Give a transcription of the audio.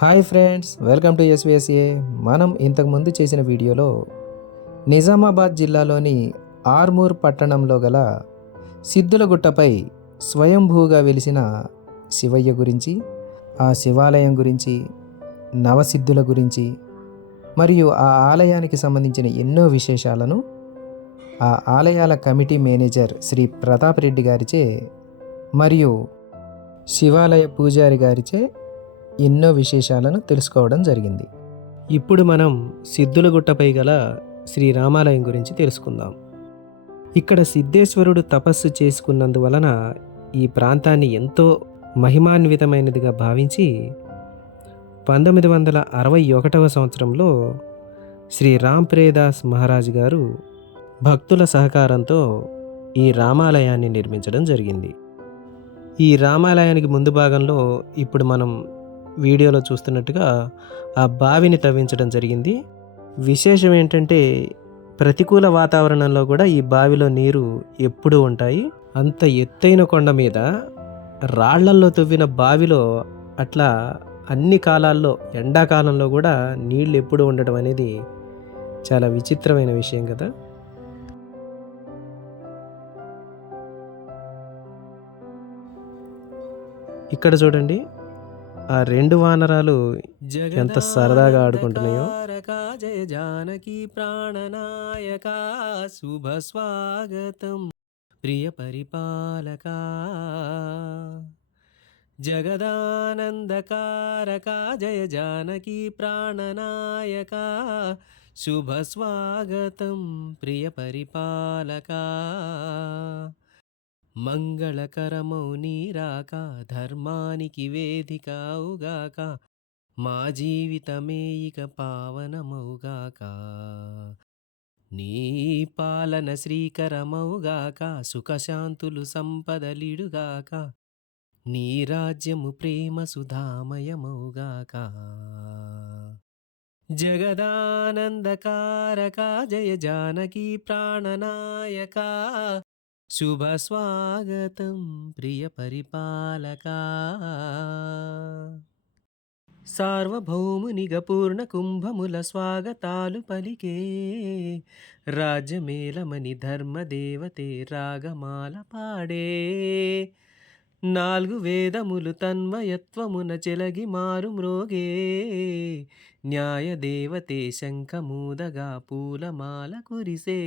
Hi friends, welcome to SVSA. మనం ఇంతకుముందు చేసిన వీడియోలో నిజామాబాద్ జిల్లాలోని ఆర్మూర్ పట్టణంలో గల సిద్ధులగుట్టపై స్వయంభూగా వెలిసిన శివయ్య గురించి, ఆ శివాలయం గురించి, నవసిద్ధుల గురించి మరియు ఆ ఆలయానికి సంబంధించిన ఎన్నో విశేషాలను ఆ ఆలయాల కమిటీ మేనేజర్ శ్రీ ప్రతాప్ రెడ్డి గారిచే మరియు శివాలయ పూజారి గారిచే ఎన్నో విశేషాలను తెలుసుకోవడం జరిగింది. ఇప్పుడు మనం సిద్ధులగుట్టపై గల శ్రీరామాలయం గురించి తెలుసుకుందాం. ఇక్కడ సిద్ధేశ్వరుడు తపస్సు చేసుకున్నందువలన ఈ ప్రాంతాన్ని ఎంతో మహిమాన్వితమైనదిగా భావించి 1961వ సంవత్సరంలో శ్రీ రామ్ ప్రేదాస్ మహారాజ్ గారు భక్తుల సహకారంతో ఈ రామాలయాన్ని నిర్మించడం జరిగింది. ఈ రామాలయానికి ముందు భాగంలో ఇప్పుడు మనం వీడియోలో చూస్తున్నట్టుగా ఆ బావిని తవ్వించడం జరిగింది. విశేషం ఏంటంటే ప్రతికూల వాతావరణంలో కూడా ఈ బావిలో నీరు ఎప్పుడూ ఉంటాయి. అంత ఎత్తైన కొండ మీద రాళ్లల్లో తవ్విన బావిలో అట్లా అన్ని కాలాల్లో, ఎండాకాలంలో కూడా నీళ్లు ఎప్పుడు ఉండడం అనేది చాలా విచిత్రమైన విషయం కదా. ఇక్కడ చూడండి, ఆ రెండు వానరాలు ఎంత సరదాగా ఆడుకుంటున్నాయో. జయ జానకి ప్రాణనాయక శుభ స్వాగతం ప్రియ పరిపాలక జగదానందకారక జయ జానకి ప్రాణనాయక శుభ స్వాగతం ప్రియ పరిపాలక మంగళకరమౌ నీరాక ధర్మానికి వేదిక అవుగాక మా జీవితమే ఇక పావనమౌగాక నీ పాలన శ్రీకరమౌగాక సుఖశాంతులు సంపదలిడుగాక నీ రాజ్యము ప్రేమ సుధామయమౌగాక జగదానందకారక జయ జానకి ప్రాణనాయక శుభ స్వాగతం ప్రియ పరిపాలక సార్వభౌమునిగ పూర్ణ కుంభముల స్వాగతాలు పలికే రాజ్యమేలమని ధర్మదేవతే రాగమాల పాడే నాలుగు వేదములు తన్మయత్వమున చెలగి మారు మ్రోగే న్యాయదేవతే శంఖమూదగా పూలమాల కురిసే.